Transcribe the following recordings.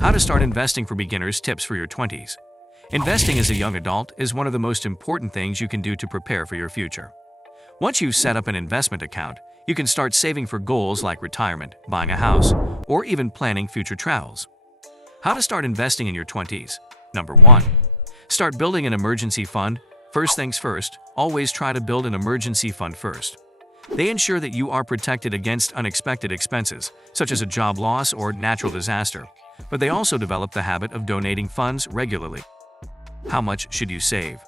How to start investing for beginners, tips for your 20s. Investing as a young adult is one of the most important things you can do to prepare for your future. Once you've set up an investment account, you can start saving for goals like retirement, buying a house, or even planning future travels. How to start investing in your 20s. Number 1. Start building an emergency fund. First things first, always try to build an emergency fund first. They ensure that you are protected against unexpected expenses, such as a job loss or natural disaster, but they also develop the habit of donating funds regularly. How much should you save?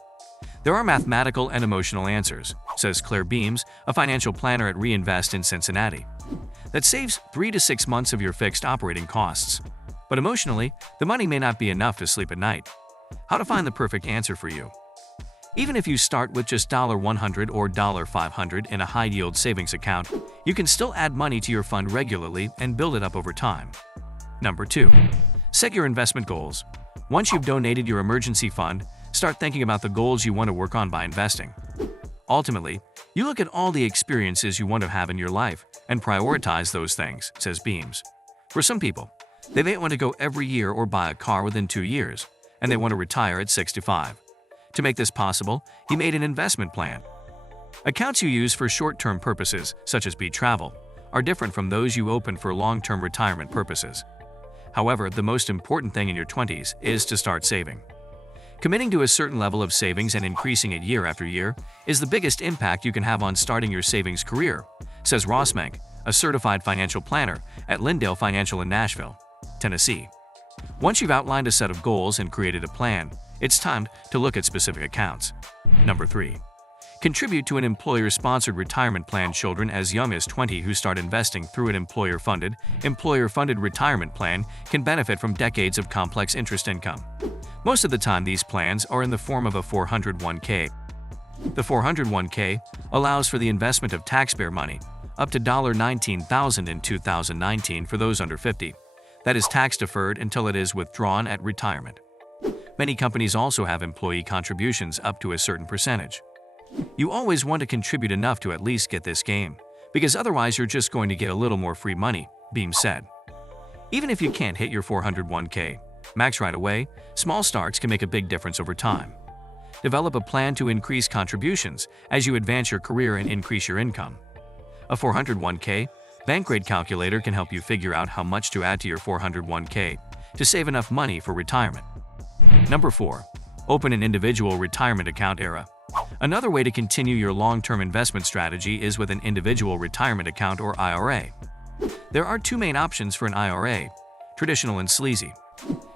There are mathematical and emotional answers, says Claire Beams, a financial planner at Reinvest in Cincinnati, that saves 3 to 6 months of your fixed operating costs. But emotionally, the money may not be enough to sleep at night. How to find the perfect answer for you? Even if you start with just $100 or $500 in a high-yield savings account, you can still add money to your fund regularly and build it up over time. Number 2. Set your investment goals. Once you've donated your emergency fund, start thinking about the goals you want to work on by investing. Ultimately, you look at all the experiences you want to have in your life and prioritize those things, says Beams. For some people, they may want to go every year or buy a car within 2 years, and they want to retire at 65. To make this possible, he made an investment plan. Accounts you use for short-term purposes, such as beach travel, are different from those you open for long-term retirement purposes. However, the most important thing in your 20s is to start saving. Committing to a certain level of savings and increasing it year after year is the biggest impact you can have on starting your savings career, says Ross Menk, a certified financial planner at Lindale Financial in Nashville, Tennessee. Once you've outlined a set of goals and created a plan, it's time to look at specific accounts. Number 3. Contribute to an employer-sponsored retirement plan. Children as young as 20 who start investing through an employer-funded retirement plan can benefit from decades of complex interest income. Most of the time, these plans are in the form of a 401k. The 401k allows for the investment of taxpayer money, up to $19,000 in 2019 for those under 50. That is tax-deferred until it is withdrawn at retirement. Many companies also have employee contributions up to a certain percentage. You always want to contribute enough to at least get this game, because otherwise you're just going to get a little more free money, Beam said. Even if you can't hit your 401k max right away, small starts can make a big difference over time. Develop a plan to increase contributions as you advance your career and increase your income. A 401k Bankrate calculator can help you figure out how much to add to your 401k to save enough money for retirement. Number 4. Open an individual retirement account. Another way to continue your long-term investment strategy is with an individual retirement account or IRA. There are 2 main options for an IRA, traditional and sleazy.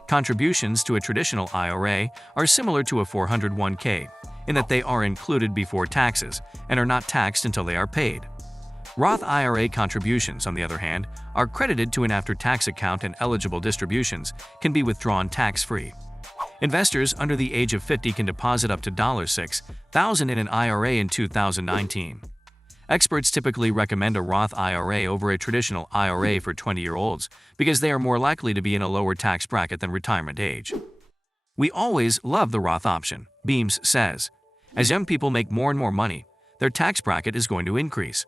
Contributions to a traditional IRA are similar to a 401k in that they are included before taxes and are not taxed until they are paid. Roth IRA contributions, on the other hand, are credited to an after-tax account and eligible distributions can be withdrawn tax-free. Investors under the age of 50 can deposit up to $6,000 in an IRA in 2019. Experts typically recommend a Roth IRA over a traditional IRA for 20-year-olds because they are more likely to be in a lower tax bracket than retirement age. We always love the Roth option, Beams says. As young people make more and more money, their tax bracket is going to increase.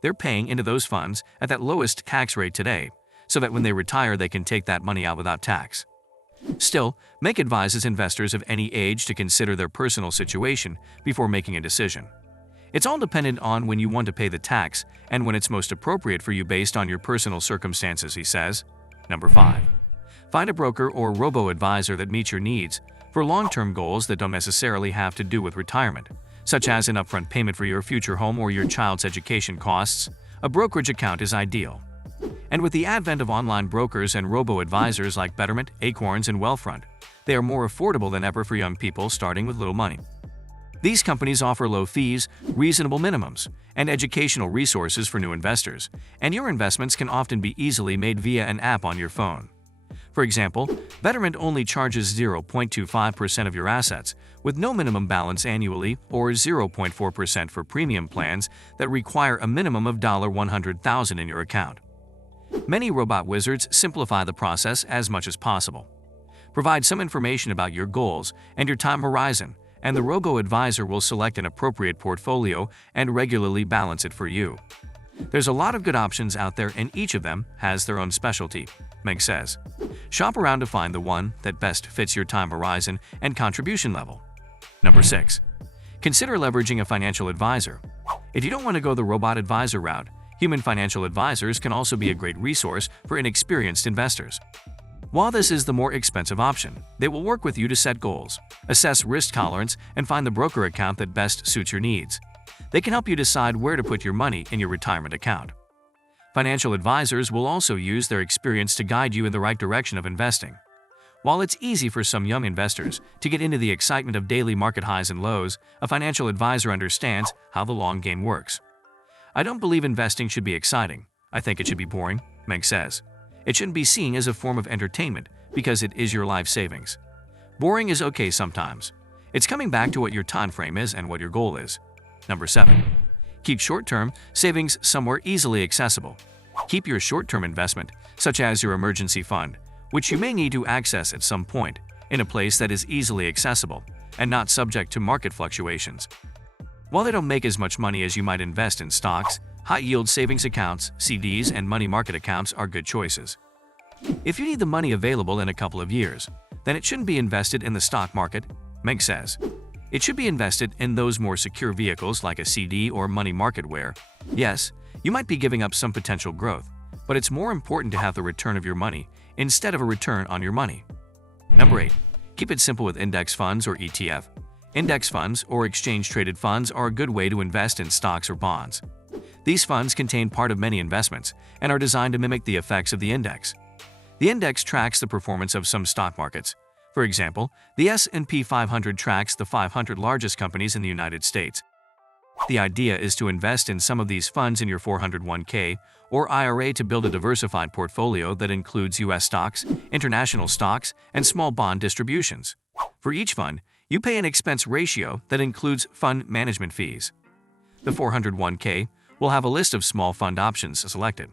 They're paying into those funds at that lowest tax rate today, so that when they retire they can take that money out without tax. Still, Menk advises investors of any age to consider their personal situation before making a decision. It's all dependent on when you want to pay the tax and when it's most appropriate for you based on your personal circumstances, he says. Number 5. Find a broker or robo-advisor that meets your needs for long-term goals that don't necessarily have to do with retirement, such as an upfront payment for your future home or your child's education costs. A brokerage account is ideal. And with the advent of online brokers and robo-advisors like Betterment, Acorns, and Wealthfront, they are more affordable than ever for young people starting with little money. These companies offer low fees, reasonable minimums, and educational resources for new investors, and your investments can often be easily made via an app on your phone. For example, Betterment only charges 0.25% of your assets, with no minimum balance annually, or 0.4% for premium plans that require a minimum of $100,000 in your account. Many robot wizards simplify the process as much as possible. Provide some information about your goals and your time horizon, and the robo-advisor will select an appropriate portfolio and regularly balance it for you. There's a lot of good options out there and each of them has their own specialty, Meg says. Shop around to find the one that best fits your time horizon and contribution level. Number 6. Consider leveraging a financial advisor. If you don't want to go the robot advisor route, human financial advisors can also be a great resource for inexperienced investors. While this is the more expensive option, they will work with you to set goals, assess risk tolerance, and find the broker account that best suits your needs. They can help you decide where to put your money in your retirement account. Financial advisors will also use their experience to guide you in the right direction of investing. While it's easy for some young investors to get into the excitement of daily market highs and lows, a financial advisor understands how the long game works. I don't believe investing should be exciting. I think it should be boring, Meg says. It shouldn't be seen as a form of entertainment because it is your life savings. Boring is okay sometimes. It's coming back to what your time frame is and what your goal is. Number 7. Keep short-term savings somewhere easily accessible. Keep your short-term investment, such as your emergency fund, which you may need to access at some point, in a place that is easily accessible and not subject to market fluctuations. While they don't make as much money as you might invest in stocks, high-yield savings accounts, CDs, and money market accounts are good choices. If you need the money available in a couple of years, then it shouldn't be invested in the stock market, Meg says. It should be invested in those more secure vehicles like a CD or money market where, yes, you might be giving up some potential growth, but it's more important to have the return of your money instead of a return on your money. Number 8. Keep it simple with index funds or ETF. Index funds or exchange-traded funds are a good way to invest in stocks or bonds. These funds contain part of many investments and are designed to mimic the effects of the index. The index tracks the performance of some stock markets. For example, the S&P 500 tracks the 500 largest companies in the United States. The idea is to invest in some of these funds in your 401k or IRA to build a diversified portfolio that includes U.S. stocks, international stocks, and small bond distributions. For each fund, you pay an expense ratio that includes fund management fees. The 401k will have a list of small fund options selected.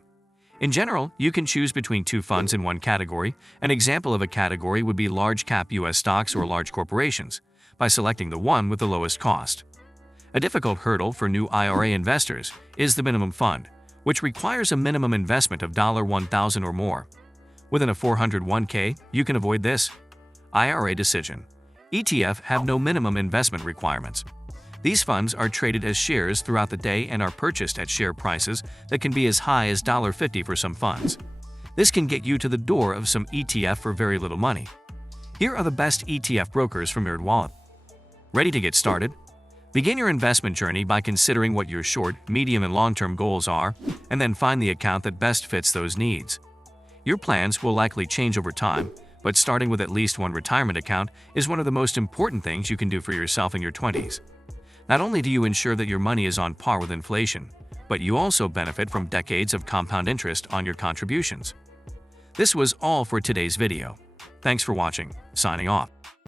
In general, you can choose between two funds in one category. An example of a category would be large-cap U.S. stocks or large corporations, by selecting the one with the lowest cost. A difficult hurdle for new IRA investors is the minimum fund, which requires a minimum investment of $1,000 or more. Within a 401k, you can avoid this. IRA decision. ETF have no minimum investment requirements. These funds are traded as shares throughout the day and are purchased at share prices that can be as high as $50 for some funds. This can get you to the door of some ETF for very little money. Here are the best ETF brokers from NerdWallet. Ready to get started? Begin your investment journey by considering what your short, medium, and long-term goals are, and then find the account that best fits those needs. Your plans will likely change over time, but starting with at least one retirement account is one of the most important things you can do for yourself in your 20s. Not only do you ensure that your money is on par with inflation, but you also benefit from decades of compound interest on your contributions. This was all for today's video. Thanks for watching. Signing off.